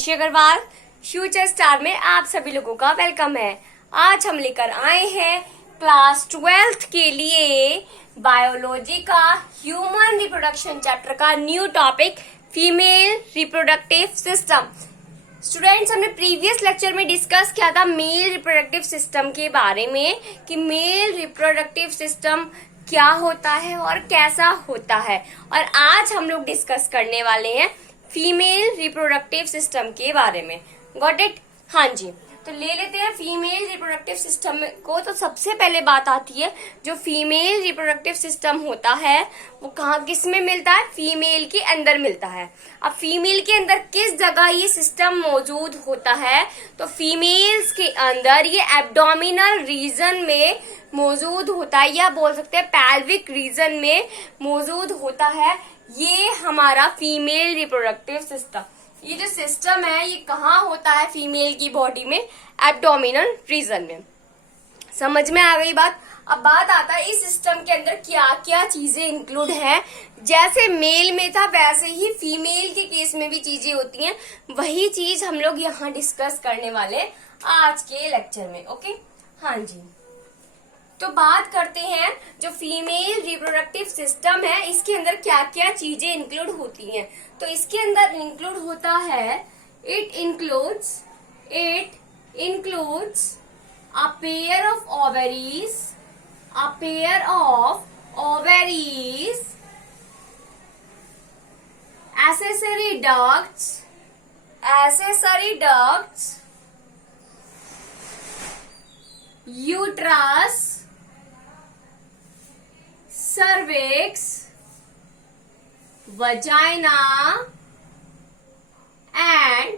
Agarwal future star में आप सभी लोगों का वेलकम है। आज हम लेकर आए हैं क्लास 12th के लिए बायोलॉजी का ह्यूमन रिप्रोडक्शन चैप्टर का new topic female reproductive system. Students, हमने प्रीवियस लेक्चर में डिस्कस किया था मेल रिप्रोडक्टिव सिस्टम के बारे में कि मेल रिप्रोडक्टिव सिस्टम क्या होता है और कैसा होता है, और आज हम लोग डिस्कस करने वाले हैं फीमेल रिप्रोडक्टिव सिस्टम के बारे में। Got it? हाँ जी, तो ले लेते हैं फीमेल रिप्रोडक्टिव सिस्टम को। तो सबसे पहले बात आती है, जो फीमेल रिप्रोडक्टिव सिस्टम होता है वो कहाँ किस में मिलता है? फीमेल के अंदर मिलता है। अब फीमेल के अंदर किस जगह ये सिस्टम मौजूद होता है? तो फीमेल्स के अंदर ये एब्डोमिनल रीजन में मौजूद होता है, या बोल सकते हैं पैल्विक रीजन में मौजूद होता है। ये हमारा फीमेल रिप्रोडक्टिव सिस्टम, ये जो सिस्टम है ये कहाँ होता है फीमेल की बॉडी में? एब्डोमिनल रीजन में। समझ में आ गई बात? अब बात आता है इस सिस्टम के अंदर क्या क्या चीजें इंक्लूड हैं। जैसे मेल में था वैसे ही फीमेल के केस में भी चीजें होती हैं, वही चीज हम लोग यहाँ डिस्कस करने वाले आज के लेक्चर में। ओके, हाँ जी, तो बात करते हैं जो फीमेल रिप्रोडक्टिव सिस्टम है इसके अंदर क्या क्या चीजें इंक्लूड होती हैं। तो इसके अंदर इंक्लूड होता है, it includes a pair of ovaries, accessory ducts, uterus, cervix, vagina and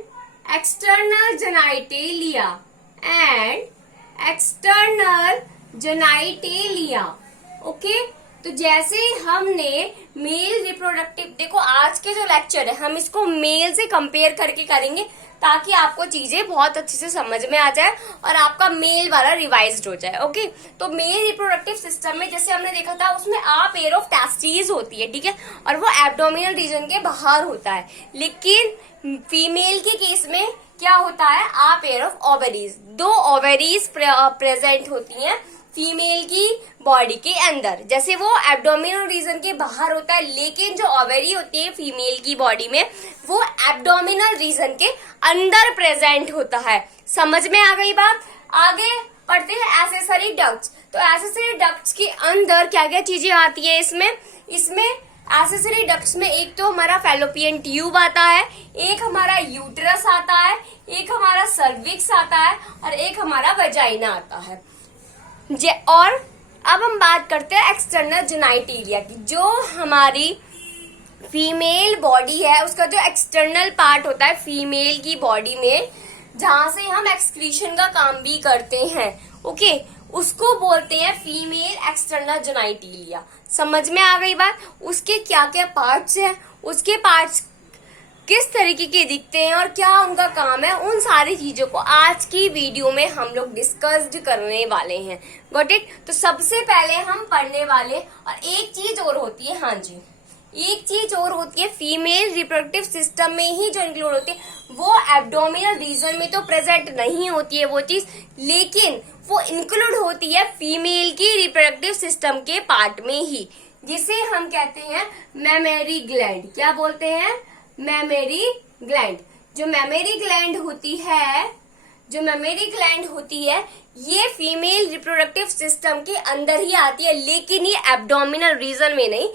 external genitalia। Okay, तो जैसे हमने मेल रिप्रोडक्टिव, देखो आज के जो लेक्चर है हम इसको मेल से कंपेयर करके करेंगे ताकि आपको चीजें बहुत अच्छे से समझ में आ जाए और आपका मेल वाला रिवाइज्ड हो जाए। ओके, तो मेल रिप्रोडक्टिव सिस्टम में जैसे हमने देखा था उसमें आ पेयर ऑफ टेस्टिस होती है, ठीक है, और वो एब्डोमिनल रीजन के बाहर होता है। लेकिन फीमेल के केस में क्या होता है? A pair of ovaries, 2 ovaries present होती हैं फीमेल की बॉडी के अंदर। जैसे वो एब्डोमिनल रीजन के बाहर होता है, लेकिन जो ओवरी होती है फीमेल की बॉडी में वो एब्डोमिनल रीजन के अंदर प्रेजेंट होता है। समझ में आ गई बात? आगे पढ़ते हैं एक्सेसरी डक्ट्स। तो एक्सेसरी डक्ट्स के अंदर क्या क्या चीजें आती है? इसमें एक्सेसरी डक्ट्स में एक तो हमारा फैलोपियन ट्यूब आता है, एक हमारा यूट्रस आता है, एक हमारा सर्विक्स आता है और एक हमारा वजाइना आता है। और अब हम बात करते हैं एक्सटर्नल जेनाइटेलिया की। जो हमारी फीमेल बॉडी है उसका जो एक्सटर्नल पार्ट होता है फीमेल की बॉडी में, जहां से हम एक्सक्रीशन का काम भी करते हैं, ओके, उसको बोलते हैं फीमेल एक्सटर्नल जेनाइटेलिया। समझ में आ गई बात? उसके क्या क्या पार्ट्स हैं, उसके पार्ट्स किस तरीके के दिखते हैं और क्या उनका काम है, उन सारी चीजों को आज की वीडियो में हम लोग डिस्कस्ड करने वाले हैं। Got it? तो सबसे पहले हम पढ़ने वाले, और एक चीज और होती है, हाँ जी, एक चीज और होती है फीमेल रिप्रोडक्टिव सिस्टम में ही जो इंक्लूड होती है, वो एब्डोमिनल रीजन में तो प्रेजेंट नहीं होती है वो चीज, लेकिन वो इंक्लूड होती है फीमेल की रिप्रोडक्टिव सिस्टम के पार्ट में ही, जिसे हम कहते हैं मैमेरी ग्लैंड। क्या बोलते हैं? मैमेरी ग्लैंड। जो मैमेरी ग्लैंड होती है ये फीमेल रिप्रोडक्टिव सिस्टम के अंदर ही आती है, लेकिन ये एब्डोमिनल रीजन में नहीं।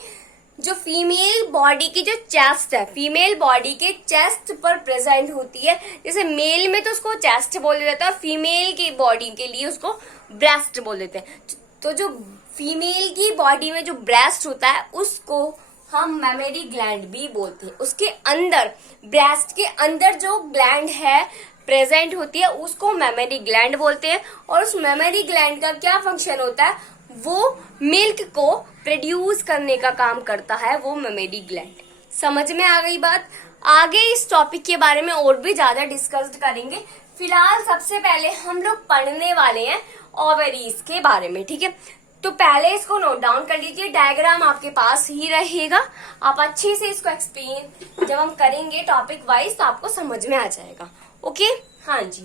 जो फीमेल बॉडी की जो चेस्ट है, फीमेल बॉडी के चेस्ट पर प्रेजेंट होती है। जैसे मेल में तो उसको चेस्ट बोल देता है, फीमेल की बॉडी के लिए उसको ब्रेस्ट बोल देते हैं। तो जो फीमेल की बॉडी में जो ब्रेस्ट होता है उसको हम मैमेरी ग्लैंड भी बोलते हैं। उसके अंदर, ब्रेस्ट के अंदर जो ग्लैंड है प्रेजेंट होती है उसको मैमेरी ग्लैंड बोलते हैं। और उस मैमेरी ग्लैंड का क्या फंक्शन होता है? वो मिल्क को प्रोड्यूस करने का काम करता है, वो मैमेरी ग्लैंड। समझ में आ गई बात? आगे इस टॉपिक के बारे में और भी ज्यादा डिस्कस करेंगे। फिलहाल सबसे पहले हम लोग पढ़ने वाले हैं ओवरीज के बारे में, ठीक है। तो पहले इसको नोट डाउन कर लीजिए, डायग्राम आपके पास ही रहेगा, आप अच्छे से इसको एक्सप्लेन जब हम करेंगे टॉपिक वाइज तो आपको समझ में आ जाएगा। ओके, हाँ जी,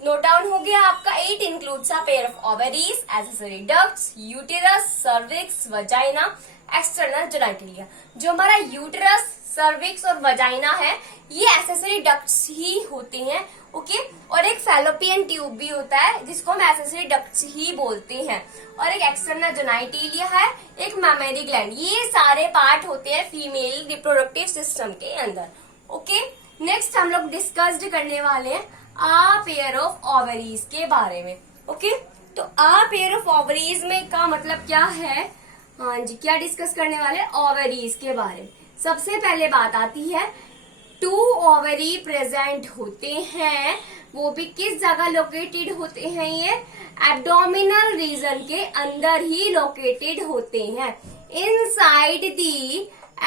नोट डाउन हो गया आपका। 8 includes a pair of ovaries, accessory ducts, uterus, cervix, vagina, external genitalia. जो हमारा यूटेरस, सर्विक्स और वजाइना है ये एक्सेसरी डक्ट्स ही होते हैं। ओके, और एक फैलोपियन ट्यूब भी होता है जिसको हम एक्सेसरी डक्ट्स ही बोलते हैं, और एक एक्सटर्नल जेनिटलिया है, एक मैमेरी ग्लैंड। ये सारे पार्ट होते हैं फीमेल रिप्रोडक्टिव सिस्टम के अंदर। ओके, नेक्स्ट हम लोग डिस्कस्ड करने वाले हैं आ पेयर ऑफ ओवरीज के बारे में। ओके, तो आ पेयर ऑफ ओवरीज में का मतलब क्या है? हाँ जी, क्या डिस्कस करने वाले? ओवरीज के बारे में। सबसे पहले बात आती है 2 ओवरी प्रेजेंट होते हैं, वो भी किस जगह लोकेटेड होते हैं? ये एब्डोमिनल रीजन के अंदर ही लोकेटेड होते हैं, इनसाइड दी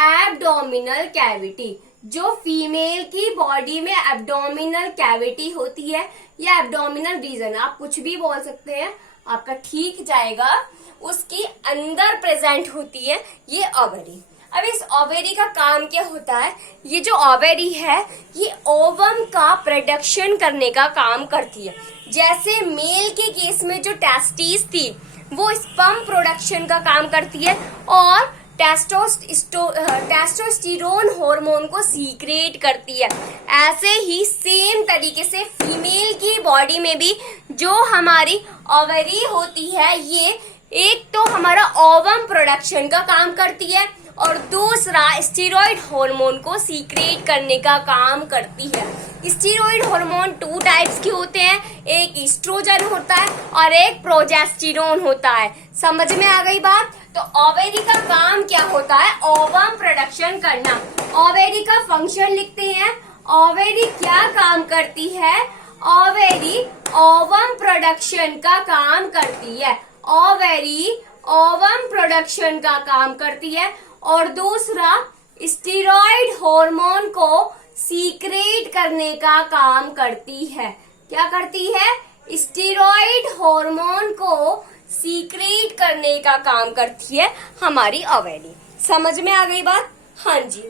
एब्डोमिनल कैविटी। जो फीमेल की बॉडी में एब्डोमिनल कैविटी होती है या एब्डोमिनल रीजन, आप कुछ भी बोल सकते हैं, आपका ठीक जाएगा, उसकी अंदर प्रेजेंट होती है ये ओवरी। अब इस ओवरी का काम क्या होता है? ये जो ओवरी है ये ओवम का प्रोडक्शन करने का काम करती है। जैसे मेल के केस में जो टेस्टिस थी वो स्पर्म प्रोडक्शन का काम करती है और टेस्टोस्टेरोन हार्मोन को सीक्रेट करती है, ऐसे ही सेम तरीके से फीमेल की बॉडी में भी जो हमारी ओवरी होती है ये एक तो हमारा ओवम प्रोडक्शन का काम करती है और दूसरा स्टेरॉइड हार्मोन को सीक्रेट करने का काम करती है। स्टेरॉइड हार्मोन 2 टाइप्स के होते हैं, एक ईस्ट्रोजन होता है और एक प्रोजेस्टेरोन होता है। समझ में आ गई बात? तो ओवेरी का काम क्या होता है? ओवम प्रोडक्शन करना। ओवेरी का फंक्शन लिखते हैं। ओवेरी क्या काम करती है? ओवेरी ओवम प्रोडक्शन का काम करती है। ओवेरी ओवम प्रोडक्शन का काम करती है और दूसरा स्टेरॉइड हार्मोन को सीक्रेट करने का काम करती है। क्या करती है? स्टेरॉइड हार्मोन को सीक्रेट करने का काम करती है हमारी ओवेरी। समझ में आ गई बात? हाँ जी।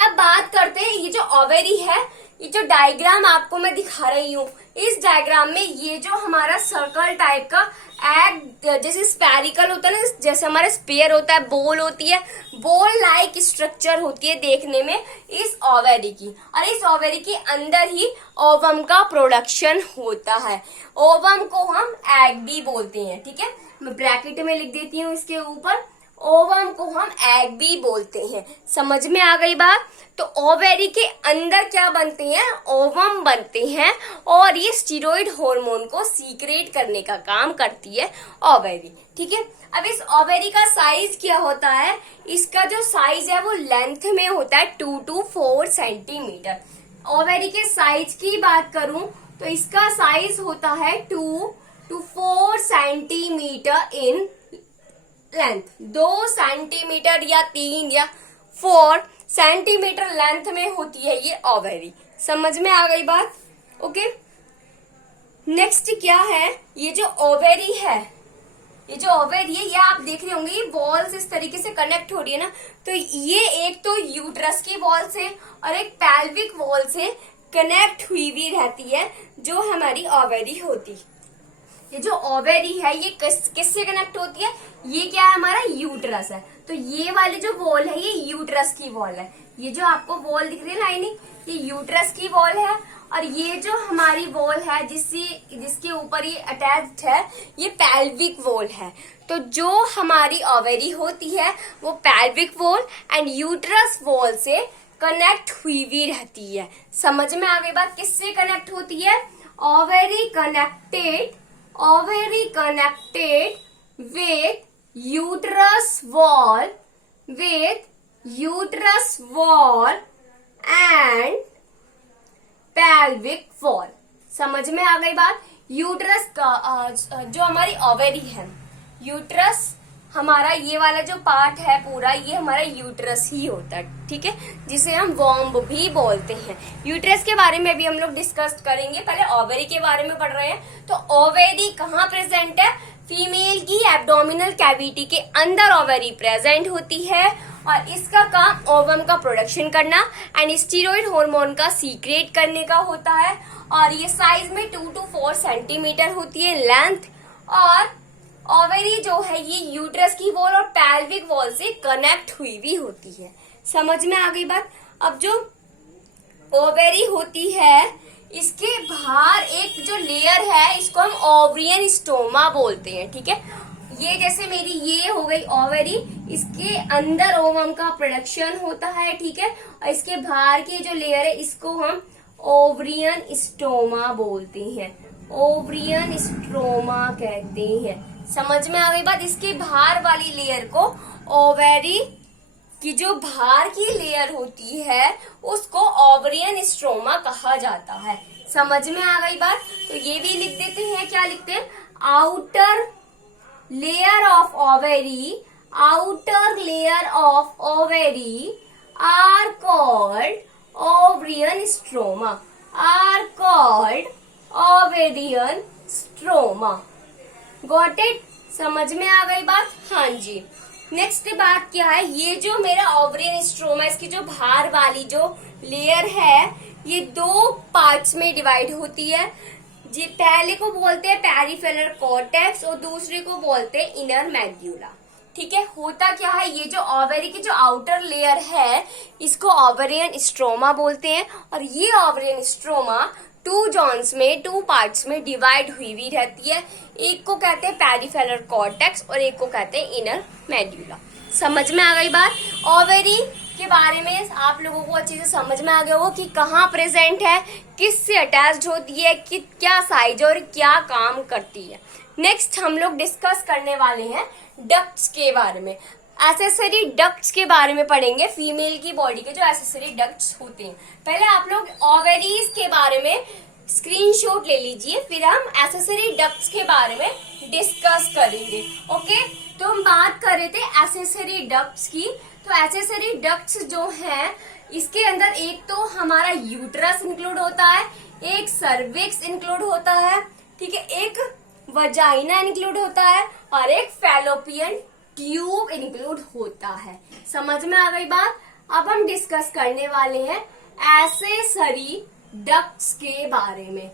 अब बात करते हैं ये जो ओवेरी है, ये जो डायग्राम आपको मैं दिखा रही हूँ, इस डायग्राम में ये जो हमारा सर्कल टाइप का एग जैसे स्पेरिकल होता है ना, जैसे हमारा स्पेयर होता है, बोल होती है, बोल लाइक स्ट्रक्चर होती है देखने में इस ओवेरी की, और इस ओवेरी के अंदर ही ओवम का प्रोडक्शन होता है। ओवम को हम एग भी बोलते हैं, ठीक है, मैं ब्रैकेट में लिख देती हूँ इसके ऊपर, ओवम को हम एग भी बोलते हैं। समझ में आ गई बात? तो ओवेरी के अंदर क्या बनते हैं? ओवम बनते हैं और ये स्टेरॉइड हार्मोन को सीक्रेट करने का काम करती है ओवेरी, ठीक है। अब इस ओवेरी का साइज क्या होता है? इसका जो साइज है वो लेंथ में होता है 2 to 4 सेंटीमीटर। ओवेरी के साइज की बात करूं तो इसका साइज होता है 2 to 4 centimetre in length. 2 centimetre या 3 या 4 सेंटीमीटर लेंथ में होती है ये ओवेरी। समझ में आ गई बात? ओके, नेक्स्ट क्या है? ये जो ओवेरी है, ये जो ओवेरी है, ये आप देख रहे होंगे, ये वॉल्स इस तरीके से कनेक्ट हो रही है ना, तो ये एक तो यूट्रस की वॉल से और एक पेल्विक वॉल से कनेक्ट हुई भी रहती है जो हमारी ओवेरी होती है। ये जो ओवेरी है ये किससे कनेक्ट होती है? ये क्या है? हमारा यूट्रस है। तो ये वाली जो वॉल है ये यूट्रस की वॉल है। ये जो आपको वॉल दिख रही है लाइनिंग, ये यूट्रस की वॉल है, और ये जो हमारी वॉल है जिसके ऊपर ये अटैच्ड है ये पेल्विक वॉल है। तो जो हमारी ओवेरी होती है वो pelvic wall and uterus wall से कनेक्ट हुई भी रहती है। समझ में आ गई बात? किससे कनेक्ट होती है? Ovary connected with uterus wall and pelvic wall। समझ में आ गई बात? यूट्रस का जो हमारी ओवेरी है, यूट्रस हमारा ये वाला जो पार्ट है पूरा, ये हमारा यूट्रस ही होता है, ठीक है, जिसे हम वॉम्ब भी बोलते हैं। यूट्रस के बारे में भी हम लोग डिस्कस करेंगे, पहले ओवेरी के बारे में पढ़ रहे हैं। तो ओवेरी कहाँ प्रेजेंट है? फीमेल की एब्डोमिनल कैविटी के अंदर ओवरी प्रेजेंट होती है और इसका काम ओवम का प्रोडक्शन करना एंड स्टीरॉयड हार्मोन का सीक्रेट करने का होता है और ये साइज में 2 to 4 सेंटीमीटर होती है लेंथ। और ओवरी जो है ये यूट्रस की वॉल और पेल्विक वॉल से कनेक्ट हुई भी होती है। समझ में आ गई बात। अब जो ओवरी होती है इसके बाहर एक जो लेयर है इसको हम ओवरियन स्टोमा बोलते हैं, ठीक है। ये जैसे मेरी ये हो गई ओवरी, इसके अंदर ओवम का प्रोडक्शन होता है, ठीक है। और इसके बाहर की जो लेयर है इसको हम ओवरियन स्टोमा बोलते हैं, ओवरियन स्ट्रोमा कहते हैं। समझ में आ गई बात। इसके बाहर वाली लेयर को ओवरी की जो बाहर की लेयर होती है उसको ओवरियन स्ट्रोमा कहा जाता है। समझ में आ गई बात। तो ये भी लिख देते हैं, क्या लिखते हैं, outer layer of ovary, outer layer of ovary are called ovarian stroma, are called ovarian stroma. Got it. समझ में आ गई बात। हाँ जी। नेक्स्ट बात क्या है, ये जो मेरा ओवरियन स्ट्रोमा इसकी जो बाहर वाली जो लेयर है ये 2 पार्ट्स में डिवाइड होती है। जी पहले को बोलते हैं पेरिफेरल कॉर्टेक्स और दूसरे को बोलते हैं इनर मेड्यूला, ठीक है। होता क्या है, ये जो ओवरी की जो आउटर लेयर है इसको ओवरियन स्ट्रोमा बोलते हैं और ये ओवरियन स्ट्रोमा 2 जोन्स में 2 पार्ट्स में डिवाइड हुई भी रहती है। एक को कहते हैं पेरिफेरल कॉर्टेक्स और एक को कहते हैं इनर मेड्यूला। समझ में आ गई बात। ओवरी के बारे में आप लोगों को अच्छे से समझ में आ गया होगा कि कहाँ प्रेजेंट है, किससे अटैच्ड होती है, कि क्या साइज और क्या काम करती है। नेक्स्ट हम लोग डिस्कस करने वाले हैं डक्ट्स के बारे में। एसेसरी डक्ट्स के बारे में पढ़ेंगे, फीमेल की बॉडी के जो एसेसरी डक्ट्स होते हैं। पहले आप लोग ओवरीज के बारे में स्क्रीनशॉट ले लीजिए, फिर हम एसेसरी डक्ट्स के बारे में डिस्कस करेंगे। ओके, तो हम बात कर रहे थे एसेसरी डक्ट्स की। तो एसेसरी डक्ट्स जो है इसके अंदर एक तो हमारा यूट्रस इंक्लूड होता है, एक सर्विक्स इंक्लूड होता है, ठीक है, एक वजाइना इंक्लूड होता है और एक फैलोपियन ट्यूब इंक्लूड होता है। समझ में आ गई बात। अब हम डिस्कस करने वाले हैं एसेसरी डक्ट्स के बारे में,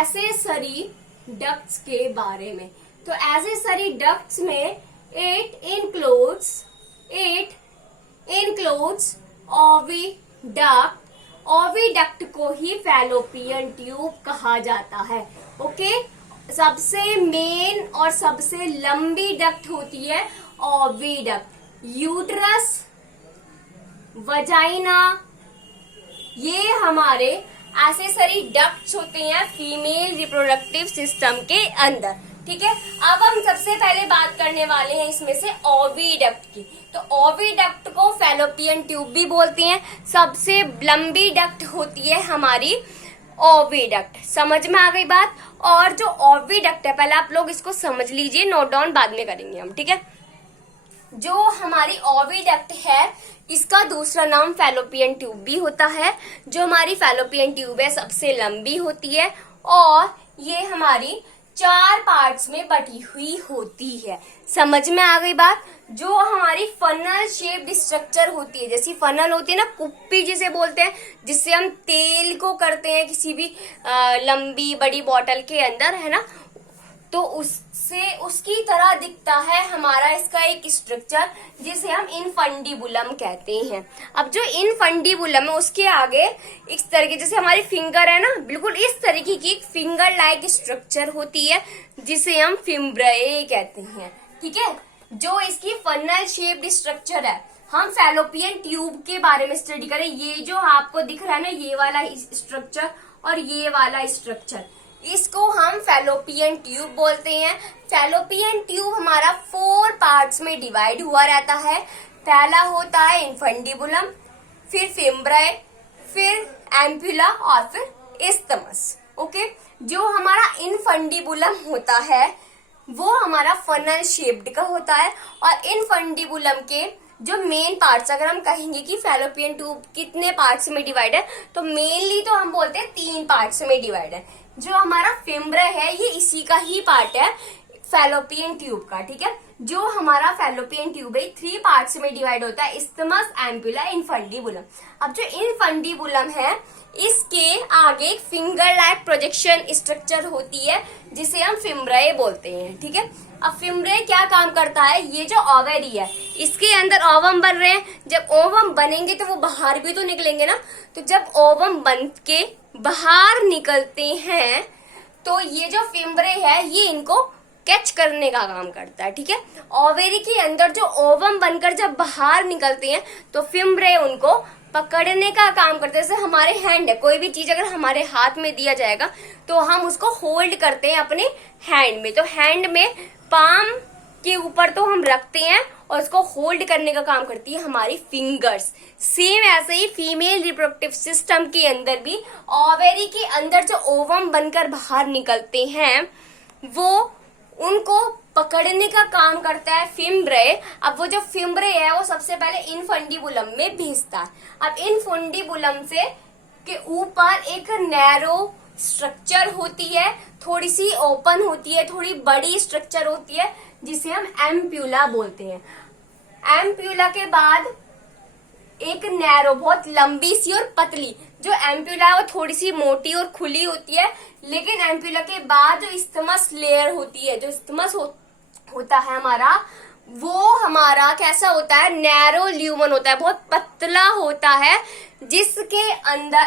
एसेसरी डक्ट्स के बारे में। तो एसेसरी डक्ट्स में इट इंक्लूड्स ओविडक्ट, ओविडक्ट को ही फैलोपियन ट्यूब कहा जाता है। ओके, सबसे मेन और सबसे लंबी डक्ट होती है ओविडक्ट। यूट्रस, वजाइना, ये हमारे एसेसरी डक्ट्स होते हैं फीमेल रिप्रोडक्टिव सिस्टम के अंदर, ठीक है। अब हम सबसे पहले बात करने वाले हैं इसमें से ओविडक्ट की। तो ओविडक्ट को फैलोपियन ट्यूब भी बोलते हैं। सबसे लंबी डक्ट होती है हमारी ओविडक्ट। समझ में आ गई बात। और जो ओविडक्ट है पहले आप लोग इसको समझ लीजिए, नोट डाउन बाद में करेंगे हम, ठीक है। जो हमारी ओविडक्ट है इसका दूसरा नाम फैलोपियन ट्यूब भी होता है। जो हमारी फैलोपियन ट्यूब है सबसे लंबी होती है और ये हमारी 4 पार्ट्स में बटी हुई होती है। समझ में आ गई बात। जो हमारी फनल शेप्ड स्ट्रक्चर होती है, जैसी फनल होती है ना, कुप्पी जिसे बोलते हैं, जिससे हम तेल को करते हैं किसी भी लंबी बड़ी बॉटल के अंदर, है ना, तो उससे उसकी तरह दिखता है हमारा इसका एक स्ट्रक्चर जिसे हम इनफंडिबुलम कहते हैं। अब जो इनफंडिबुलम है उसके आगे इस तरीके, जैसे हमारी फिंगर है ना, बिल्कुल इस तरीके की फिंगर लाइक स्ट्रक्चर होती है जिसे हम फिम्ब्राए कहते हैं, ठीक है। जो इसकी फनल शेप्ड स्ट्रक्चर है, हम फैलोपियन ट्यूब के बारे में स्टडी करें। ये जो आपको दिख रहा है ना, ये वाला स्ट्रक्चर और ये वाला स्ट्रक्चर, इसको हम फैलोपियन ट्यूब बोलते हैं। फैलोपियन ट्यूब हमारा 4 पार्ट्स में डिवाइड हुआ रहता है। पहला होता है इनफंडिबुलम, फिर फिम्ब्राए, फिर एम्पुला और फिर इस्थमस। ओके, जो हमारा इनफंडिबुलम होता है वो हमारा फनल शेप्ड का होता है और इनफंडिबुलम के जो मेन पार्ट्स, अगर हम कहेंगे कि फैलोपियन ट्यूब कितने पार्ट्स में डिवाइड है, तो मेनली तो हम बोलते हैं 3 पार्ट्स में डिवाइड है। जो हमारा फिम्ब्रा है ये इसी का ही पार्ट है। फैलोपियन ट्यूब का, ठीक है। जो हमारा फैलोपियन ट्यूब है 3 पार्ट्स में डिवाइड होता है, इस्थमस, एम्पुला, इनफंडीबुलम। अब जो इनफंडीबुलम है इसके आगे एक फिंगर लाइक प्रोजेक्शन स्ट्रक्चर होती है जिसे हम फिम्ब्रे बोलते हैं, ठीक है। अब फिम्ब्रे क्या काम करता है, ये जो ओवरी है इसके अंदर ओवम बन रहे हैं, जब ओवम बनेंगे तो वो बाहर भी तो निकलेंगे ना, तो जब ओवम बन के बाहर निकलते हैं तो ये जो फिम्ब्रे है ये इनको कैच करने का काम करता है, ठीक है। ओवेरी के अंदर जो ओवम बनकर जब बाहर निकलते हैं तो फिम्ब्रे उनको पकड़ने का काम करते हैं। जैसे हमारे हैंड है, कोई भी चीज अगर हमारे हाथ में दिया जाएगा तो हम उसको होल्ड करते हैं अपने हैंड में, तो हैंड में पाम के ऊपर तो हम रखते हैं और उसको होल्ड करने का काम करती है हमारी फिंगर्स। सेम ऐसे ही फीमेल रिप्रोडक्टिव सिस्टम के अंदर भी ओवेरी के अंदर जो ओवम बनकर बाहर निकलते हैं वो उनको पकड़ने का काम करता है फिम्ब्रे। अब वो जो फिम्ब्रे है वो सबसे पहले इनफंडीबुलम में भेजता है। अब इनफंडीबुलम से के ऊपर एक नैरो स्ट्रक्चर होती है, थोड़ी सी ओपन होती है, थोड़ी बड़ी स्ट्रक्चर होती है जिसे हम एम्प्यूला बोलते हैं। एम्प्यूला के बाद एक नैरो, बहुत लंबी सी और पतली, जो एम्प्यूला है वो थोड़ी सी मोटी और खुली होती है, लेकिन एम्प्यूला के बाद जो इस्थमस लेयर होती है, जो इस्थमस होता है हमारा, वो हमारा कैसा होता है, नैरो ल्यूमन होता है, बहुत पतला होता है, जिसके अंदर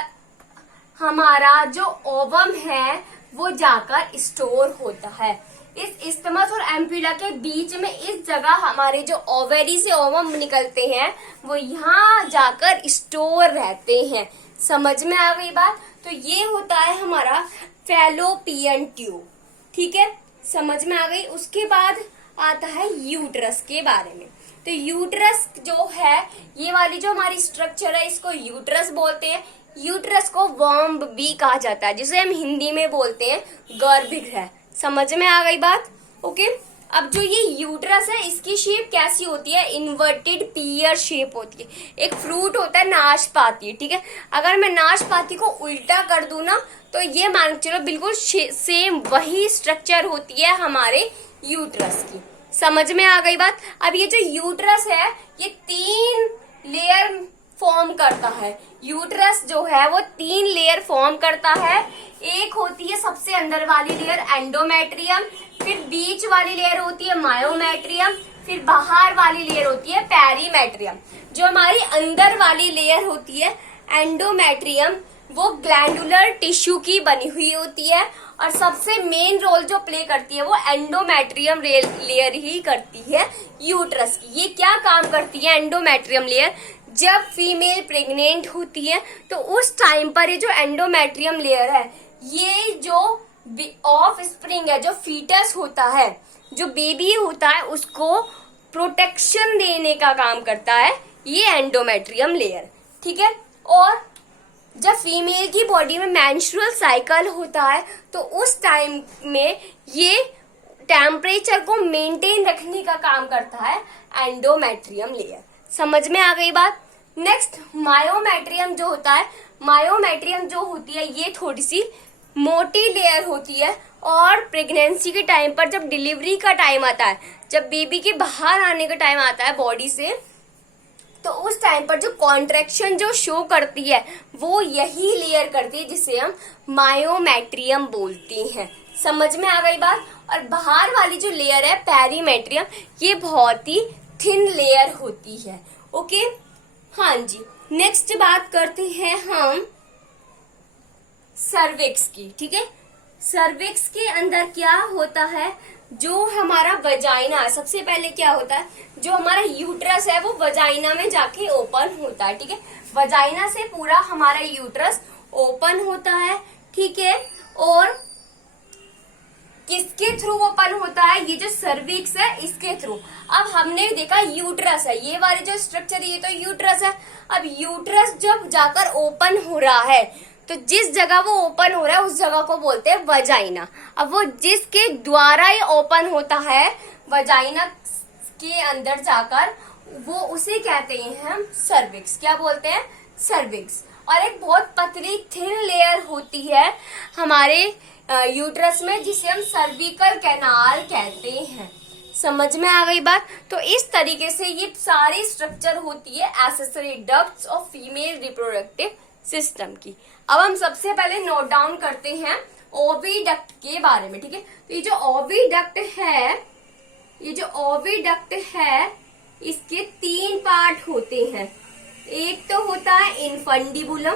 हमारा जो ओवम है वो जाकर स्टोर होता है। इस इस्थमस और एम्प्यूला के बीच में इस जगह हमारे जो ओवेरी से ओवम निकलते हैं वो यहाँ जाकर स्टोर रहते हैं। समझ में आ गई बात? तो ये होता है हमारा फैलोपियन ट्यूब, ठीक है, समझ में आ गई। उसके बाद आता है यूट्रस के बारे में। तो यूट्रस जो है, ये वाली जो हमारी स्ट्रक्चर है इसको यूट्रस बोलते हैं। यूट्रस को वर्म भी कहा जाता है, जिसे हम हिंदी में बोलते हैं गर्भगृह। समझ में आ गई बात? ओके। अब जो ये यूट्रस है इसकी शेप कैसी होती है, इन्वर्टेड पीयर शेप होती है। एक फ्रूट होता है नाशपाती, ठीक है, अगर मैं नाशपाती को उल्टा कर दूं ना तो ये मान चलो बिल्कुल सेम वही स्ट्रक्चर होती है हमारे यूट्रस की। समझ में आ गई बात? अब ये जो यूट्रस है ये 3 लेयर फॉर्म करता है। यूट्रस जो है वो 3 लेयर फॉर्म करता है। एक होती है सबसे अंदर वाली लेयर एंडोमेट्रियम, फिर बीच वाली लेयर होती है मायोमेट्रियम, फिर बाहर वाली लेयर होती है पेरीमेट्रियम। जो हमारी अंदर वाली लेयर होती है एंडोमेट्रियम वो ग्लैंडुलर टिश्यू की बनी हुई होती है और सबसे मेन रोल जो प्ले करती है वो एंडोमेट्रियम लेयर ही करती है यूट्रस की। ये क्या काम करती है एंडोमेट्रियम लेयर, जब फीमेल प्रेग्नेंट होती है तो उस टाइम पर ये जो एंडोमेट्रियम लेयर है, ये जो ऑफ स्प्रिंग है, जो फीटस होता है, जो बेबी होता है, उसको प्रोटेक्शन देने का काम करता है ये एंडोमेट्रियम लेयर, ठीक है। और जब फीमेल की बॉडी में मेंस्ट्रुअल साइकिल होता है तो उस टाइम में ये टेम्परेचर को मेंटेन रखने का काम करता है एंडोमेट्रियम लेयर। समझ में आ गई बात? नेक्स्ट मायोमेट्रियम जो होता है, मायोमेट्रियम जो होती है ये थोड़ी सी मोटी लेयर होती है और प्रेगनेंसी के टाइम पर जब डिलीवरी का टाइम आता है, जब बेबी के बाहर आने का टाइम आता है बॉडी से, तो उस टाइम पर जो कॉन्ट्रैक्शन जो शो करती है वो यही लेयर करती है जिसे हम मायोमेट्रियम बोलते हैं। समझ में आ गई बात? और बाहर वाली जो लेयर है पेरीमेट्रियम, ये बहुत ही थिन लेयर होती है। ओके, हाँ जी। नेक्स्ट बात करते हैं हम सर्विक्स की, ठीक है। सर्विक्स के अंदर क्या होता है, जो हमारा वजाइना है, सबसे पहले क्या होता है, जो हमारा यूट्रस है वो वजाइना में जाके ओपन होता है, ठीक है। वजाइना से पूरा हमारा यूट्रस ओपन होता है, ठीक है। और किसके थ्रू ओपन होता है, ये जो सर्विक्स है इसके थ्रू। अब हमने देखा यूट्रस है, ये वाली जो स्ट्रक्चर ये तो यूट्रस है। अब यूट्रस जब जाकर ओपन हो रहा है तो जिस जगह वो ओपन हो रहा है उस जगह को बोलते हैं वजाइना। अब वो जिसके द्वारा ये ओपन होता है वजाइना के अंदर जाकर, वो उसे कहते हैं हम सर्विक्स। क्या बोलते हैं? सर्विक्स। और एक बहुत पतली थिन लेयर होती है हमारे यूट्रस में, जिसे हम सर्विकल कैनाल कहते हैं। समझ में आ गई बात? तो इस तरीके से ये सारी स्ट्रक्चर होती है accessory ducts of female reproductive system की। अब हम सबसे पहले नोट डाउन करते हैं ओविडक्ट के बारे में, ठीक है। तो ये जो ओविडक्ट है इसके 3 पार्ट होते हैं। एक तो होता है इनफंडिबुलम,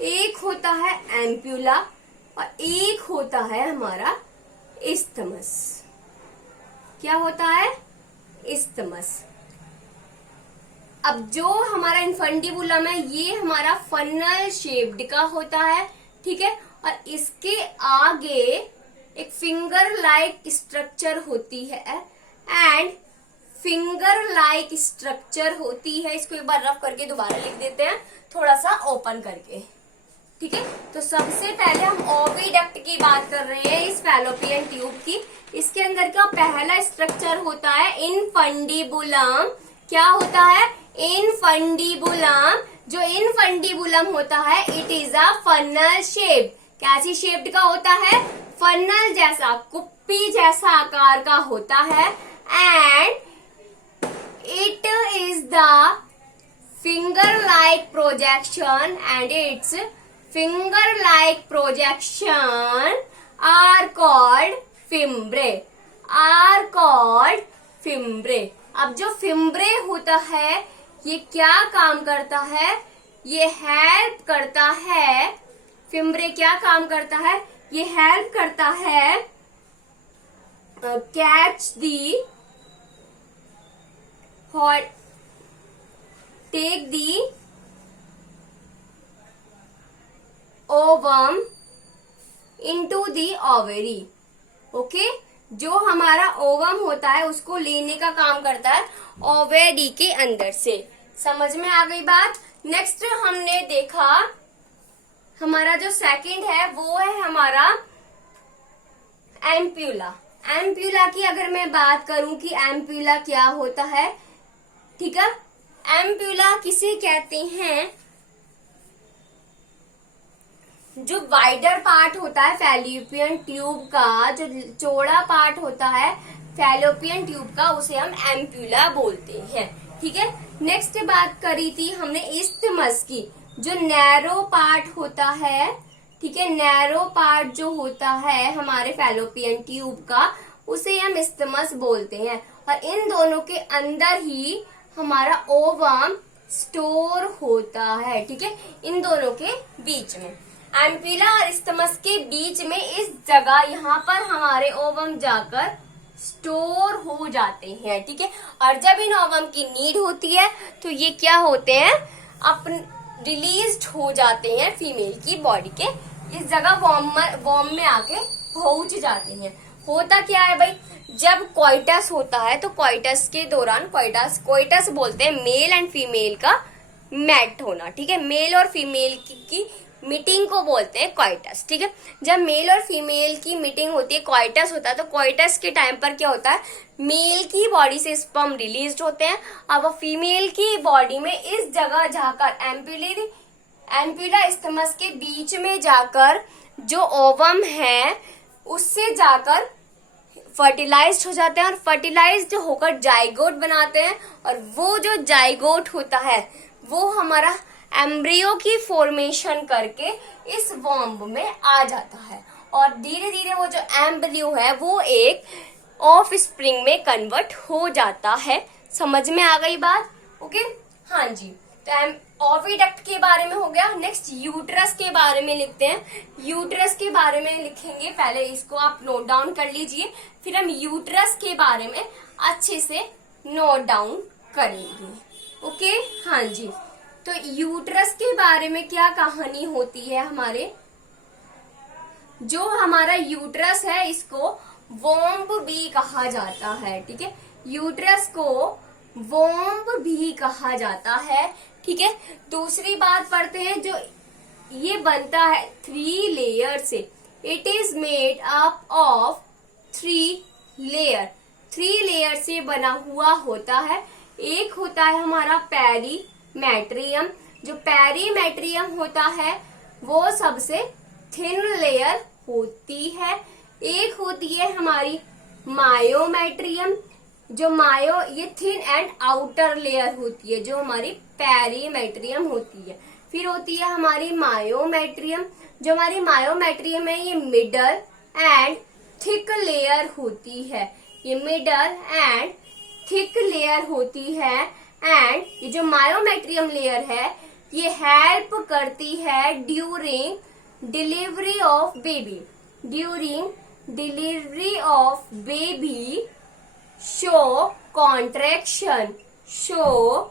एक होता है एम्प्यूला और एक होता है हमारा इस्थमस। क्या होता है? इस्थमस। अब जो हमारा इनफंडिबुलम है ये हमारा फनल शेप्ड का होता है, ठीक है। और इसके आगे एक फिंगर लाइक स्ट्रक्चर होती है इसको एक बार रफ करके दोबारा लिख देते हैं, थोड़ा सा ओपन करके, ठीक है। तो सबसे पहले हम ओविडक्ट की बात कर रहे हैं, इस फैलोपियन ट्यूब की। इसके अंदर का पहला स्ट्रक्चर होता है इनफंडिबुलम। क्या होता है? इनफंडिबुलम। जो इनफंडिबुलम होता है it is a funnel shape. कैसी शेप्ड का होता है? फनल जैसा, कुप्पी जैसा आकार का होता है। And it is the finger like projection and it's finger like projection are called fimbriae. अब जो फिम्ब्रे होता है ये क्या काम करता है? ये हेल्प करता है। फिम्ब्रे क्या काम करता है? ये हेल्प करता है take the ovum into the ovary. Okay, जो हमारा ओवम होता है उसको लेने का काम करता है ओवेरी के अंदर से। समझ में आ गई बात? नेक्स्ट हमने देखा हमारा जो सेकंड है वो है हमारा एम्प्यूला। एम्प्यूला की अगर मैं बात करूं कि एम्प्यूला क्या होता है, ठीक है। एम्प्यूला किसे कहते हैं? जो वाइडर पार्ट होता है फैलोपियन ट्यूब का, जो चौड़ा पार्ट होता है फैलोपियन ट्यूब का, उसे हम एम्प्यूला बोलते हैं, ठीक है। नेक्स्ट बात करी थी हमने इस्थमस की। जो नैरो पार्ट होता है, ठीक है, नैरो पार्ट जो होता है हमारे फैलोपियन ट्यूब का, उसे हम इस्थमस बोलते हैं। और इन दोनों के अंदर ही हमारा ओवम स्टोर होता है, ठीक है, इन दोनों के बीच में। एम्प्यूला और इस्थमस के बीच में इस जगह यहाँ पर हमारे ओवम जाकर स्टोर हो जाते हैं, ठीक है। और जब इन ओवम की नीड होती है तो ये क्या होते हैं? रिलीज हो जाते हैं फीमेल की बॉडी के इस जगह वॉर्म में आके पहुंच जाते हैं। होता क्या है भाई? जब क्वाइटस होता है तो क्वाइटस के दौरान क्वाइटस बोलते हैं मेल एंड फीमेल का मैट होना, ठीक है। मेल और फीमेल की मीटिंग को बोलते हैं क्वाइटस, ठीक है। जब मेल और फीमेल की मीटिंग होती है, क्वाइटस होता है, तो क्वाइटस के टाइम पर क्या होता है? मेल की बॉडी से स्पर्म रिलीज होते हैं। अब फीमेल की बॉडी में इस जगह जाकर एम्प्यूला इस्थमस के बीच में जाकर जो ओवम है उससे जाकर फर्टिलाइज्ड हो जाते हैं और फर्टिलाइज्ड होकर जाइगोट बनाते हैं। और वो जो जाइगोट होता है वो हमारा एम्ब्रियो की फॉर्मेशन करके इस वॉम्ब में आ जाता है और धीरे धीरे वो जो एम्ब्रियो है वो एक ऑफ स्प्रिंग में कन्वर्ट हो जाता है। समझ में आ गई बात? ओके, हाँ जी। तो ओविडक्ट के बारे में हो गया। नेक्स्ट यूट्रस के बारे में लिखते हैं। यूट्रस के बारे में लिखेंगे, पहले इसको आप नोट डाउन कर लीजिए, फिर हम यूट्रस के बारे में अच्छे से नोट डाउन करेंगे। ओके, हाँ जी। तो यूट्रस के बारे में क्या कहानी होती है? जो हमारा यूट्रस है इसको वॉम्ब भी कहा जाता है, ठीक है। यूट्रस को वॉम्ब भी कहा जाता है, ठीक है। दूसरी बात पढ़ते हैं, जो ये बनता है 3 लेयर से। It is made up of 3 layer. 3 layer से बना हुआ होता है। एक होता है हमारा पेरीमेट्रियम। जो पेरीमेट्रियम होता है वो सबसे थिन लेयर होती है। एक होती है हमारी मायोमेट्रियम, जो ये थिन एंड आउटर लेयर होती है, जो हमारी पेरीमेट्रियम होती है। फिर होती है हमारी मायोमेट्रियम, जो हमारी मायोमेट्रियम है ये मिडल एंड थिक लेयर होती है। ये मिडल एंड थिक लेयर होती है। एंड ये जो मायोमेट्रियम लेयर है ये हेल्प करती है during delivery of baby. During delivery of baby show contraction, show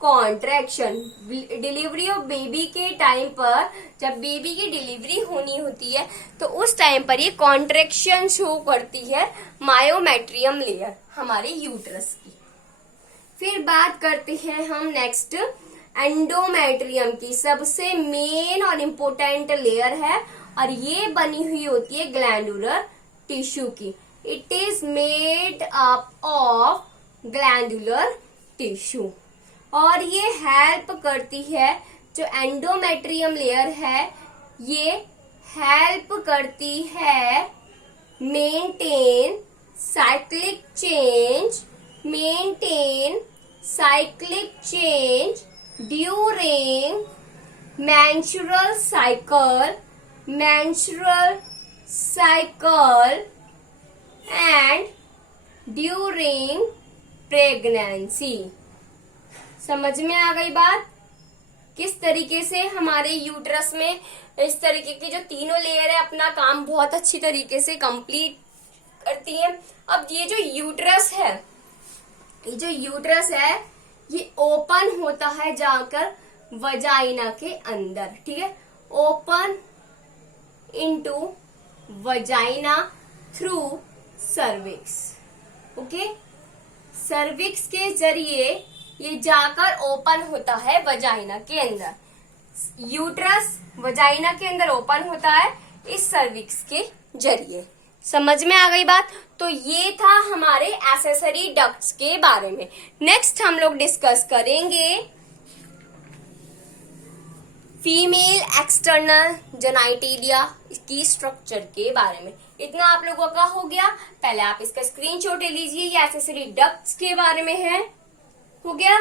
contraction. Delivery of baby के टाइम पर, जब बेबी की डिलीवरी होनी होती है तो उस टाइम पर ये कॉन्ट्रैक्शन शो करती है मायोमेट्रियम लेयर हमारे यूट्रस की। फिर बात करते हैं हम नेक्स्ट एंडोमेट्रियम की। सबसे मेन और इम्पोर्टेंट लेयर है और ये बनी हुई होती है ग्लैंडुलर टिश्यू की। It is made up of glandular tissue और ये हेल्प करती है, जो एंडोमेट्रियम लेयर है ये हेल्प करती है maintain cyclic change during menstrual cycle and during pregnancy। समझ में आ गई बात? किस तरीके से हमारे यूट्रस में इस तरीके की जो तीनों लेयर है अपना काम बहुत अच्छी तरीके से कंप्लीट करती है। अब ये जो यूट्रस है ये ओपन होता है जाकर वजाइना के अंदर, ठीक है। Open into vagina through cervix, okay. Cervix के जरिए ये जाकर ओपन होता है वजाइना के अंदर। यूट्रस वजाइना के अंदर ओपन होता है इस सर्विक्स के जरिए। समझ में आ गई बात? तो ये था हमारे एक्सेसरी डक्ट्स के बारे में। नेक्स्ट हम लोग डिस्कस करेंगे फीमेल एक्सटर्नल जेनिटलिया की स्ट्रक्चर के बारे में। इतना आप लोगों का हो गया। पहले आप इसका स्क्रीनशॉट ले लीजिए, ये एक्सेसरी डक्ट्स के बारे में है। हो गया?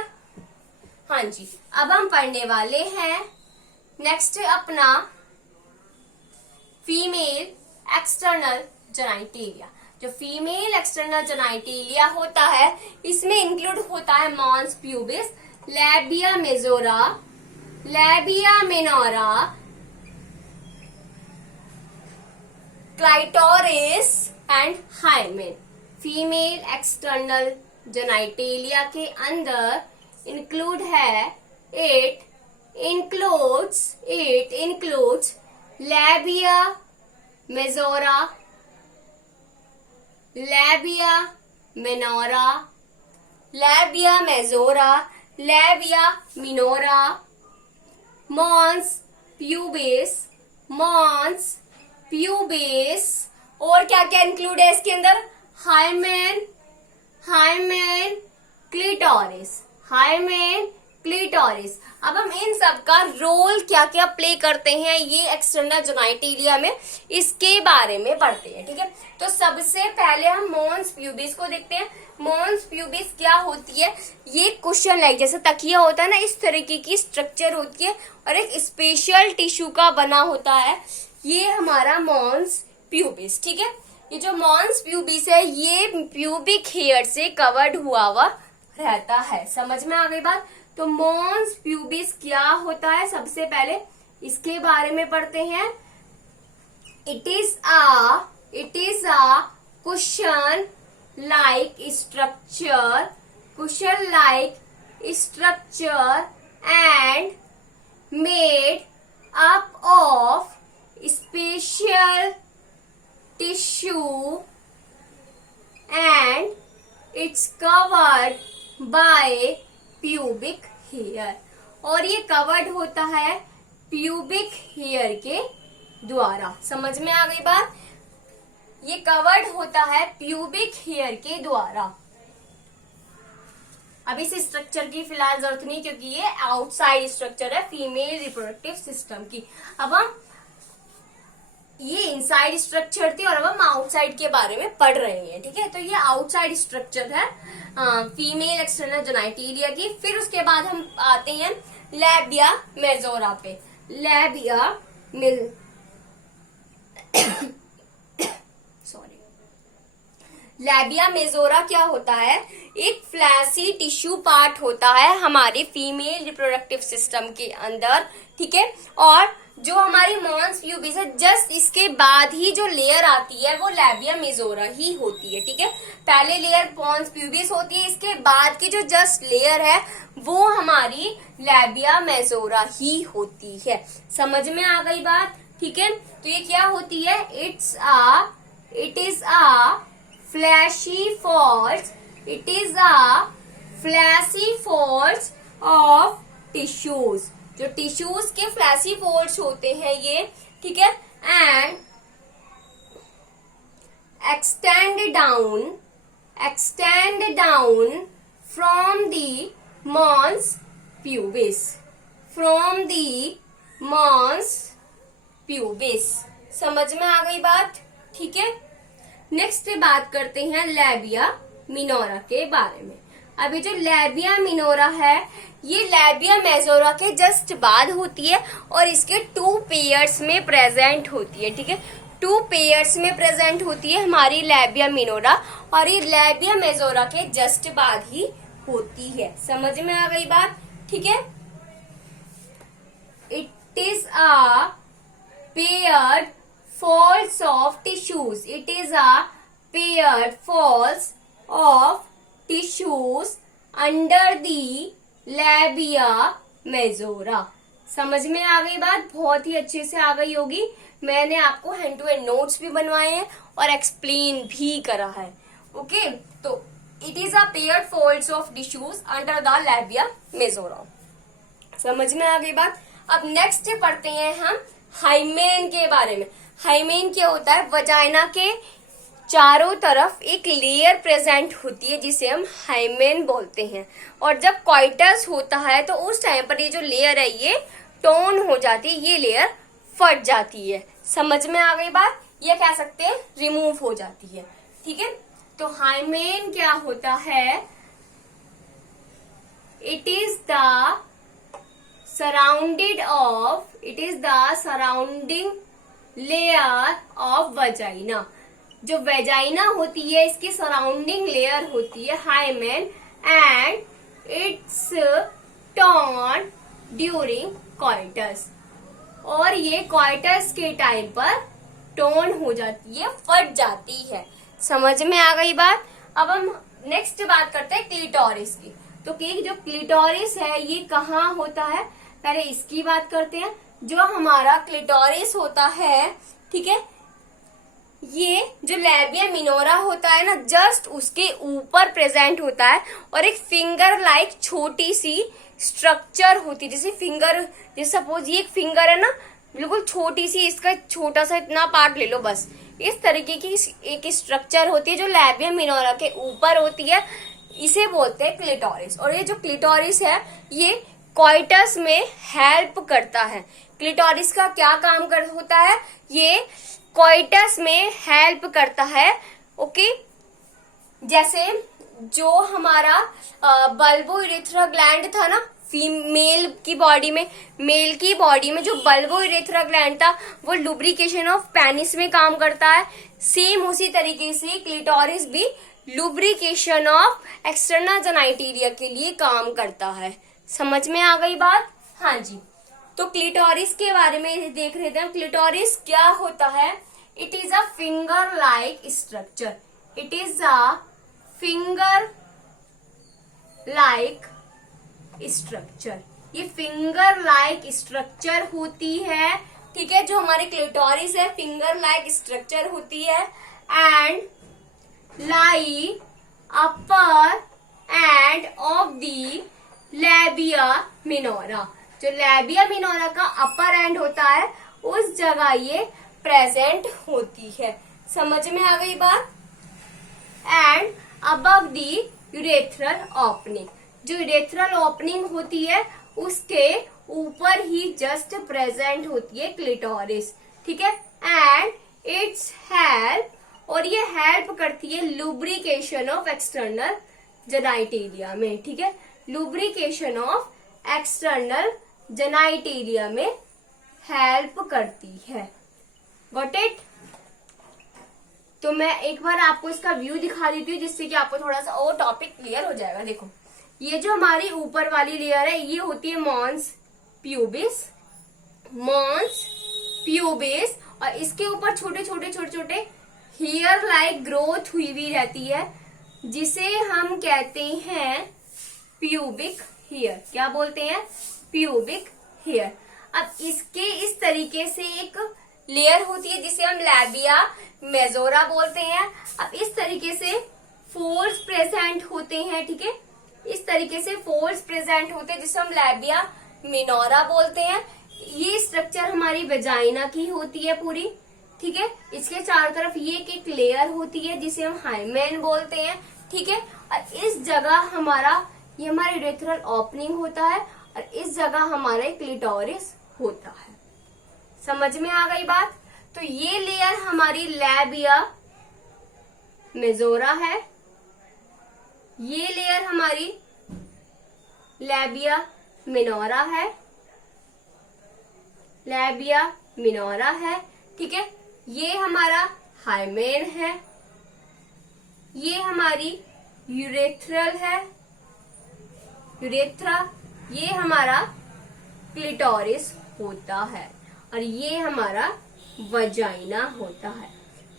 हाँ जी। अब हम पढ़ने वाले हैं नेक्स्ट अपना फीमेल एक्सटर्नल जेनिटलिया। जो फीमेल एक्सटर्नल जेनिटलिया होता है इसमें इंक्लूड होता है mons pubis, labia majora, labia minora, clitoris and hymen. Female external genitalia के अंदर इंक्लूड है it includes labia majora, labia minora, labia majora, labia minora, mons pubis और क्या क्या इंक्लूड है इसके अंदर? Hymen clitoris. अब हम इन सब का रोल क्या क्या प्ले करते हैं ये एक्सटर्नल जेनिटलिया में, इसके बारे में पढ़ते हैं, ठीक है। तो सबसे पहले हम मॉन्स प्यूबिस को देखते हैं। मॉन्स प्यूबिस क्या होती है? ये कुशन लाइक जैसे तकिया होता है ना, इस तरीके की स्ट्रक्चर होती है और एक स्पेशल टिश्यू का बना होता है। ये हमारा मॉन्स प्यूबिस, ठीक है। ये जो मॉन्स प्यूबिस है ये प्यूबिक हेयर से कवर्ड हुआ रहता है। समझ में आ गई बात? तो मॉन्स प्यूबिस क्या होता है सबसे पहले इसके बारे में पढ़ते हैं। It is a cushion like structure and made up of special tissue and it's covered by pubic hair. और ये कवर्ड होता है प्यूबिक हेयर के द्वारा। समझ में आ गई बात? ये कवर्ड होता है प्यूबिक हेयर के द्वारा। अब इस स्ट्रक्चर की फिलहाल जरूरत नहीं, क्योंकि ये आउटसाइड स्ट्रक्चर है फीमेल रिप्रोडक्टिव सिस्टम की। अब हम ये इनसाइड स्ट्रक्चर थी और अब हम आउटसाइड के बारे में पढ़ रहे हैं, ठीक है। तो ये आउटसाइड स्ट्रक्चर है फीमेल एक्सटर्नल जेनाइटेलिया की। फिर उसके बाद हम आते हैं लैबिया मेजोरा पे। लैबिया मेजोरा क्या होता है? एक फ्लैसी टिश्यू पार्ट होता है हमारे फीमेल रिप्रोडक्टिव सिस्टम के अंदर, ठीक है। और जो हमारी मॉन्स प्यूबिस है, जस्ट इसके बाद ही जो लेयर आती है वो लैबिया मेजोरा ही होती है, ठीक है। पहले लेयर मॉन्स प्यूबिस होती है, इसके बाद की जो जस्ट लेयर है वो हमारी लैबिया मेजोरा ही होती है। समझ में आ गई बात, ठीक है। तो ये क्या होती है? It is a fleshy folds. It is a fleshy folds of tissues. जो टिश्यूज के फ्लैशी फोल्ड्स होते हैं ये, ठीक है। And extend down from the mons pubis. समझ में आ गई बात, ठीक है। नेक्स्ट बात करते हैं लैबिया मिनोरा के बारे में। अभी जो लैबिया मिनोरा है ये लैबिया मेजोरा के जस्ट बाद होती है और इसके 2 पेयर्स में प्रेजेंट होती है, ठीक है। 2 पेयर्स में प्रेजेंट होती है हमारी लैबिया मिनोरा और ये लैबिया मेजोरा के जस्ट बाद ही होती है। समझ में आ गई बात, ठीक है। It is a paired folds of tissues. It is a paired folds of tissues under the labia majora. समझ में आ गई बात, बहुत ही अच्छे से आ गई होगी। मैंने आपको हैंड टू हैंड नोट्स भी बनवाए हैं और एक्सप्लेन भी करा है, ओके। तो it is a paired folds of tissues under the labia majora. समझ में आ गई बात। अब नेक्स्ट पढ़ते हैं हम हाइमेन के बारे में। हाइमेन क्या होता है? वजाइना के चारों तरफ एक लेयर प्रेजेंट होती है जिसे हम हाइमेन बोलते हैं। और जब कॉइटस होता है तो उस टाइम पर ये जो लेयर है ये टोन हो जाती है, ये लेयर फट जाती है। समझ में आ गई बात, ये कह सकते हैं रिमूव हो जाती है, ठीक है। तो हाइमेन क्या होता है? It is the surrounding layer of vagina. जो वेजाइना होती है इसकी सराउंडिंग लेयर होती है hymen and it's torn during coitus. और ये कॉइटस के टाइम पर टोन हो जाती है, फट जाती है। समझ में आ गई बात। अब हम नेक्स्ट बात करते हैं क्लिटोरिस की। तो जो क्लिटोरिस है ये कहाँ होता है? पहले इसकी बात करते हैं। जो हमारा क्लिटोरिस होता है, ठीक है, ये जो लैबिया मिनोरा होता है ना, जस्ट उसके ऊपर प्रेजेंट होता है और एक फिंगर लाइक छोटी सी स्ट्रक्चर होती है। जैसे फिंगर, जैसे सपोज ये एक फिंगर है ना, बिल्कुल छोटी सी, इसका छोटा सा इतना पार्ट ले लो बस। इस तरीके की एक स्ट्रक्चर होती है जो लैबिया मिनोरा के ऊपर होती है, इसे बोलते हैं क्लिटोरिस। और ये जो क्लिटोरिस है ये कॉइटस में हेल्प करता है। क्लिटोरिस का क्या काम होता है? ये कॉइटस में हेल्प करता है, ओके। जैसे जो हमारा बल्बो यूरेथ्रा ग्लैंड था ना फीमेल की बॉडी में जो बल्बो यूरेथ्रा ग्लैंड था वो लुब्रिकेशन ऑफ पेनिस में काम करता है। सेम उसी तरीके से क्लिटोरिस भी लुब्रिकेशन ऑफ एक्सटर्नल जेनाइटेलिया के लिए काम करता है। समझ में आ गई बात? हाँ जी। तो क्लिटोरिस के बारे में देख रहे थे। क्लिटोरिस क्या होता है? It is a finger like structure. It is a finger like structure. ये फिंगर लाइक स्ट्रक्चर होती है, ठीक है। जो हमारी क्लिटोरिस है फिंगर लाइक स्ट्रक्चर होती है and lie upper end of the labia minora. जो लैबिया मिनोरा का अपर एंड होता है उस जगह ये प्रेजेंट होती है। समझ में आ गई बात? And above the urethral opening. जो यूरेथ्रल ओपनिंग होती है उसके ऊपर ही जस्ट प्रेजेंट होती है क्लिटोरिस, ठीक है। एंड इट्स हेल्प, और ये हेल्प करती है लुब्रिकेशन ऑफ एक्सटर्नल जेनाइटेलिया में, ठीक है। लुब्रिकेशन ऑफ एक्सटर्नल जेनाइटेलिया में हेल्प करती है। Got it? तो मैं एक बार आपको इसका व्यू दिखा देती हूँ जिससे कि आपको थोड़ा सा और टॉपिक क्लियर हो जाएगा। देखो, ये जो हमारी ऊपर वाली लेयर है ये होती है मॉन्स प्यूबिस, मॉन्स प्यूबिस, और इसके ऊपर छोटे छोटे छोटे छोटे हेयर लाइक ग्रोथ हुई हुई रहती है जिसे हम कहते हैं प्यूबिक हेयर। क्या बोलते हैं? Pubic hair. अब इसके इस तरीके से एक लेयर होती है जिसे हम लैबिया मेजोरा बोलते हैं। अब इस तरीके से फोर्स प्रेजेंट होते हैं, ठीक है। इस तरीके से फोर्स प्रेजेंट होते हैं जिसे हम लैबिया मिनोरा बोलते हैं। ये स्ट्रक्चर हमारी वेजाइना की होती है पूरी, ठीक है। इसके चारों तरफ ये एक लेयर होती है जिसे हम हाइमेन बोलते हैं, ठीक है। और इस जगह ये हमारा यूरेथ्रल ओपनिंग होता है और इस जगह हमारा क्लिटोरिस होता है। समझ में आ गई बात? तो ये लेयर हमारी लैबिया मेजोरा है, ये लेयर हमारी लैबिया मिनोरा है, लैबिया मिनोरा है, ठीक है। ये हमारा हाइमेन है, ये हमारी यूरेथ्रल है, यूरेथ्रा, ये हमारा क्लिटोरिस होता है और ये हमारा वजाइना होता है।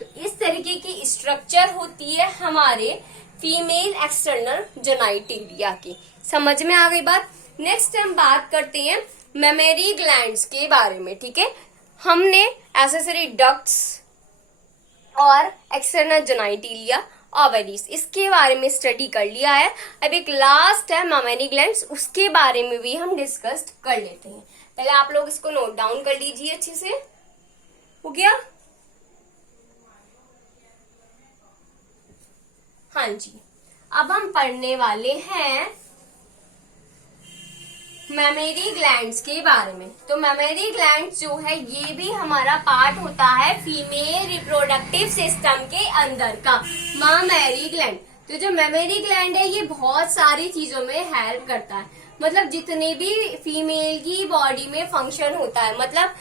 तो इस तरीके की स्ट्रक्चर होती है हमारे फीमेल एक्सटर्नल जेनाइटेलिया की। समझ में आ गई बात? नेक्स्ट हम बात करते हैं मेमरी ग्लैंड्स के बारे में, ठीक है। हमने एक्सेसरी डक्ट्स और एक्सटर्नल जेनाइटेलिया ओवरीज इसके बारे में स्टडी कर लिया है। अब एक लास्ट है मेमरी ग्लैंड्स, उसके बारे में भी हम डिस्कस कर लेते हैं। पहले आप लोग इसको नोट डाउन कर लीजिए अच्छे से। हो गया? हाँ जी, अब हम पढ़ने वाले हैं मेमरी ग्लैंड्स के बारे में। तो मेमरी ग्लैंड्स जो है ये भी हमारा पार्ट होता है फीमेल रिप्रोडक्टिव सिस्टम के अंदर का मेमरी ग्लैंड। तो जो मेमरी ग्लैंड है ये बहुत सारी चीजों में हेल्प करता है। मतलब जितने भी फीमेल की बॉडी में फंक्शन होता है, मतलब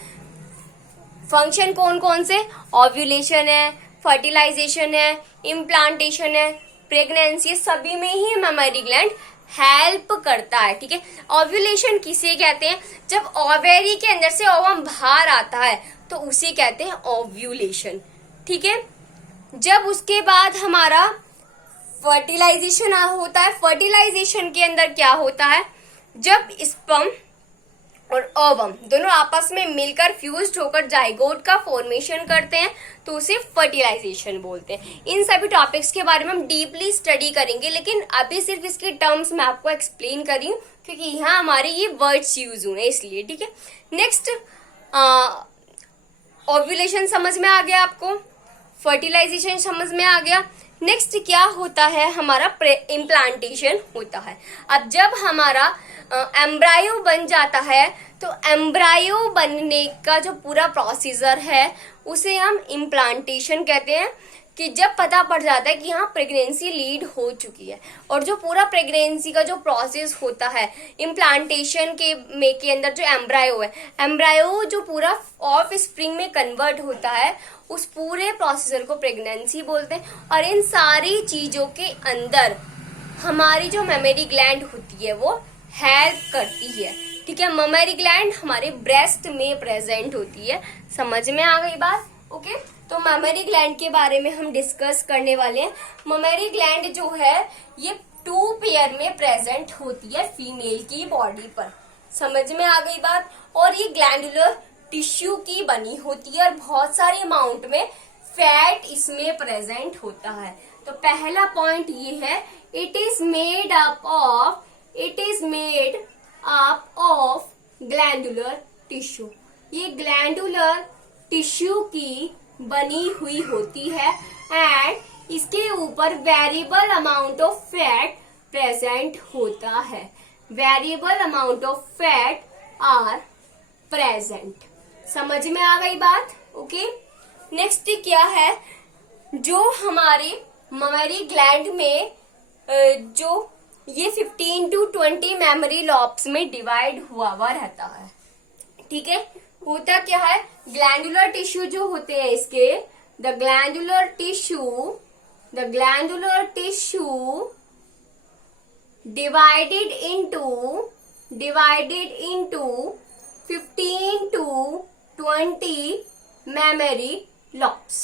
फंक्शन कौन कौन से? ओव्यूलेशन है, फर्टिलाइजेशन है, इम्प्लांटेशन है, प्रेगनेंसी, सभी में ही मेमरी ग्लैंड हेल्प करता है, ठीक है। ओव्यूलेशन किसे कहते हैं? जब ओवेरी के अंदर से ओवम बाहर आता है तो उसे कहते हैं ओव्यूलेशन, ठीक है। जब उसके बाद हमारा फर्टिलाइजेशन होता है, फर्टिलाइजेशन के अंदर क्या होता है? जब स्पर्म और ओवम दोनों आपस में मिलकर फ्यूज्ड होकर जाइगोट का फॉर्मेशन करते हैं तो उसे फर्टिलाइजेशन बोलते हैं। इन सभी टॉपिक्स के बारे में हम डीपली स्टडी करेंगे, लेकिन अभी सिर्फ इसके टर्म्स मैं आपको एक्सप्लेन कर रही हूँ क्योंकि यहाँ हमारे ये वर्ड्स यूज हुए इसलिए, ठीक है। नेक्स्ट, ओव्यूलेशन समझ में आ गया आपको, फर्टिलाइजेशन समझ में आ गया। नेक्स्ट क्या होता है? हमारा इम्प्लांटेशन होता है। अब जब हमारा एम्ब्रायो बन जाता है तो एम्ब्रायो बनने का जो पूरा प्रोसीजर है उसे हम इम्प्लांटेशन कहते हैं। कि जब पता पड़ जाता है कि हाँ प्रेगनेंसी लीड हो चुकी है, और जो पूरा प्रेगनेंसी का जो प्रोसेस होता है इम्प्लांटेशन के अंदर जो एम्ब्रायो है, एम्ब्रायो जो पूरा ऑफ स्प्रिंग में कन्वर्ट होता है, उस पूरे प्रोसीजर को प्रेगनेंसी बोलते हैं। और इन सारी चीजों के अंदर हमारी जो मेमरी ग्लैंड होती है वो हेल्प करती है, ठीक है। मेमरी ग्लैंड हमारे ब्रेस्ट में प्रेजेंट होती है। समझ में आ गई बात? ओके, तो मेमरी ग्लैंड के बारे में हम डिस्कस करने वाले हैं। मेमरी ग्लैंड जो है ये 2 पेयर में प्रेजेंट होती है फीमेल की बॉडी पर। समझ में आ गई बात? और ये ग्लैंडुलर टिश्यू की बनी होती है और बहुत सारे अमाउंट में फैट इसमें प्रेजेंट होता है। तो पहला पॉइंट ये है, it is made up of glandular tissue. ये ग्लैंडुलर टिश्यू की बनी हुई होती है एंड इसके ऊपर variable amount of fat present होता है, variable amount of fat are present. समझ में आ गई बात? ओके। नेक्स्ट क्या है, जो हमारे ममेरी ग्लैंड में जो ये 15 to 20 मेमोरी लॉब्स में डिवाइड हुआ रहता है। ठीक है, होता क्या है, ग्लैंडुलर टिश्यू जो होते हैं इसके, the glandular tissue divided into 15 to 20 memory lobes।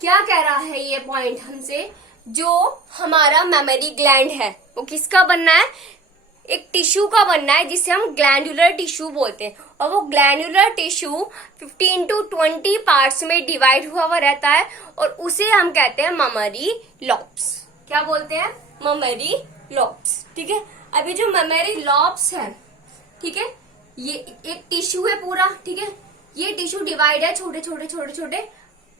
क्या कह रहा है ये पॉइंट हमसे, जो हमारा मेमोरी ग्लैंड है वो किसका बनना है, एक टिश्यू का बनना है जिसे हम ग्लैंडुलर टिश्यू बोलते हैं, और वो ग्लैंडुलर टिश्यू 15 to 20 पार्ट्स में डिवाइड हुआ रहता है, और उसे हम कहते हैं मेमोरी लॉब्स। क्या बोलते हैं, मेमोरी लॉब्स। ठीक है, अभी जो मेमोरी लॉब्स है, ठीक है, ये एक टिश्यू है पूरा। ठीक है, ये टिश्यू डिवाइड है छोटे छोटे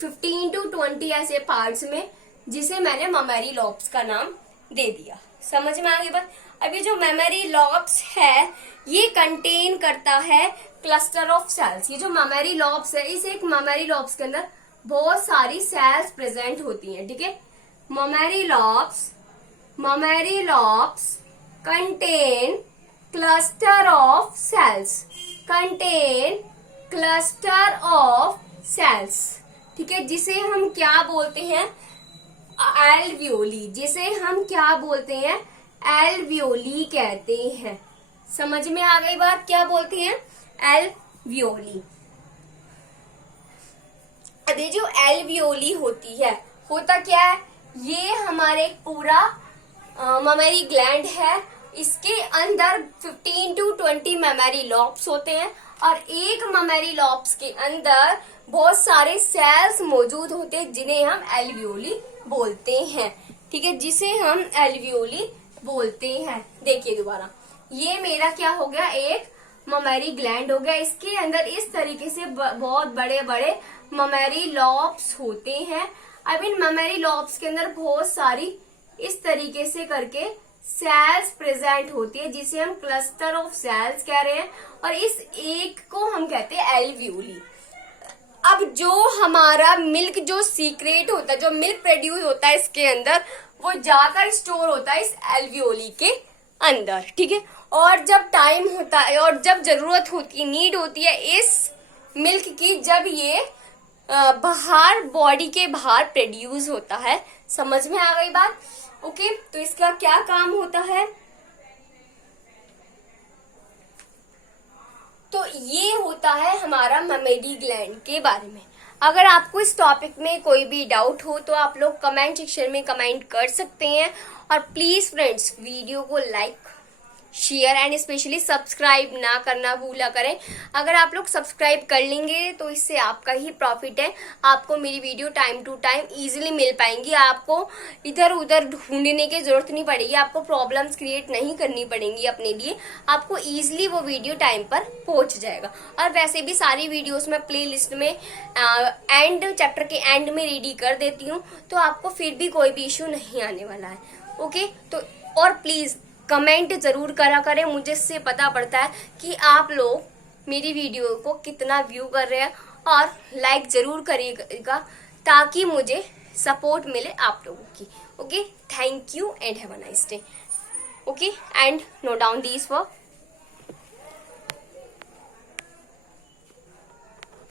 15 to 20 ऐसे पार्ट्स में, जिसे मैंने मेमोरी लॉब्स का नाम दे दिया। समझ में आ गई बात? अभी जो मेमोरी लॉब्स है ये कंटेन करता है क्लस्टर ऑफ सेल्स। ये जो मेमोरी लॉब्स है, इस एक मेमोरी लॉब्स के अंदर बहुत सारी सेल्स प्रेजेंट होती हैं। ठीक है, memory lobes contain cluster of cells, ठीक है, जिसे हम क्या बोलते हैं, एल्वियोली। जिसे हम क्या बोलते हैं, एल्वियोली कहते हैं। समझ में आ गई बात? क्या बोलते हैं, एल्वियोली। अभी जो एल्वियोली होती है, होता क्या है, ये हमारे पूरा मेमोरी ग्लैंड है, इसके अंदर 15 to 20 मेमोरी लॉब्स होते हैं, और एक मेमोरी लॉब्स के अंदर बहुत सारे सेल्स मौजूद होते हैं जिन्हें हम एल्वियोली बोलते हैं। ठीक है, जिसे हम एल्वियोली बोलते हैं। देखिए दोबारा, ये मेरा क्या हो गया, एक मेमोरी ग्लैंड हो गया, इसके अंदर इस तरीके से बहुत बड़े बड़े मेमोरी लॉब्स होते हैं। अब इन मेमोरी लॉब्स के अंदर बहुत सारी इस तरीके से करके सेल्स प्रेजेंट होती है, जिसे हम क्लस्टर ऑफ सेल्स कह रहे हैं, और इस एक को हम कहते हैं एल्वियोली। अब जो हमारा मिल्क जो सीक्रेट होता है, जो मिल्क प्रोड्यूस होता है इसके अंदर, वो जाकर स्टोर होता है इस एल्वियोली के अंदर। ठीक है, और जब टाइम होता है और जब जरूरत होती है, नीड होती है इस मिल्क की, जब ये बाहर बॉडी के बाहर प्रोड्यूस होता है। समझ में आ गई बात? ओके, तो इसका क्या काम होता है, तो ये होता है हमारा मेमोरी ग्लैंड के बारे में। अगर आपको इस टॉपिक में कोई भी डाउट हो तो आप लोग कमेंट सेक्शन में कमेंट कर सकते हैं, और प्लीज फ्रेंड्स वीडियो को like, share and specially subscribe ना करना भूला करें। अगर आप लोग सब्सक्राइब कर लेंगे तो इससे आपका ही प्रॉफिट है, आपको मेरी video time to time easily मिल पाएंगी, आपको इधर उधर ढूंढने की जरूरत नहीं पड़ेगी, आपको प्रॉब्लम्स क्रिएट नहीं करनी पड़ेंगी अपने लिए, आपको इजीली वो वीडियो टाइम पर पहुंच जाएगा। और वैसे भी सारी वीडियोस मैं प्ले लिस्ट में एंड चैप्टर के एंड में रेडी कर देती हूँ, तो आपको फिर भी कोई भी इश्यू नहीं आने वाला है। ओके, तो और प्लीज कमेंट जरूर करा करें, मुझे इससे पता पड़ता है कि आप लोग मेरी वीडियो को कितना व्यू कर रहे हैं, और लाइक जरूर करिएगा ताकि मुझे सपोर्ट मिले आप लोगों की। Okay, thank you and have a nice day. Okay, and note down these work.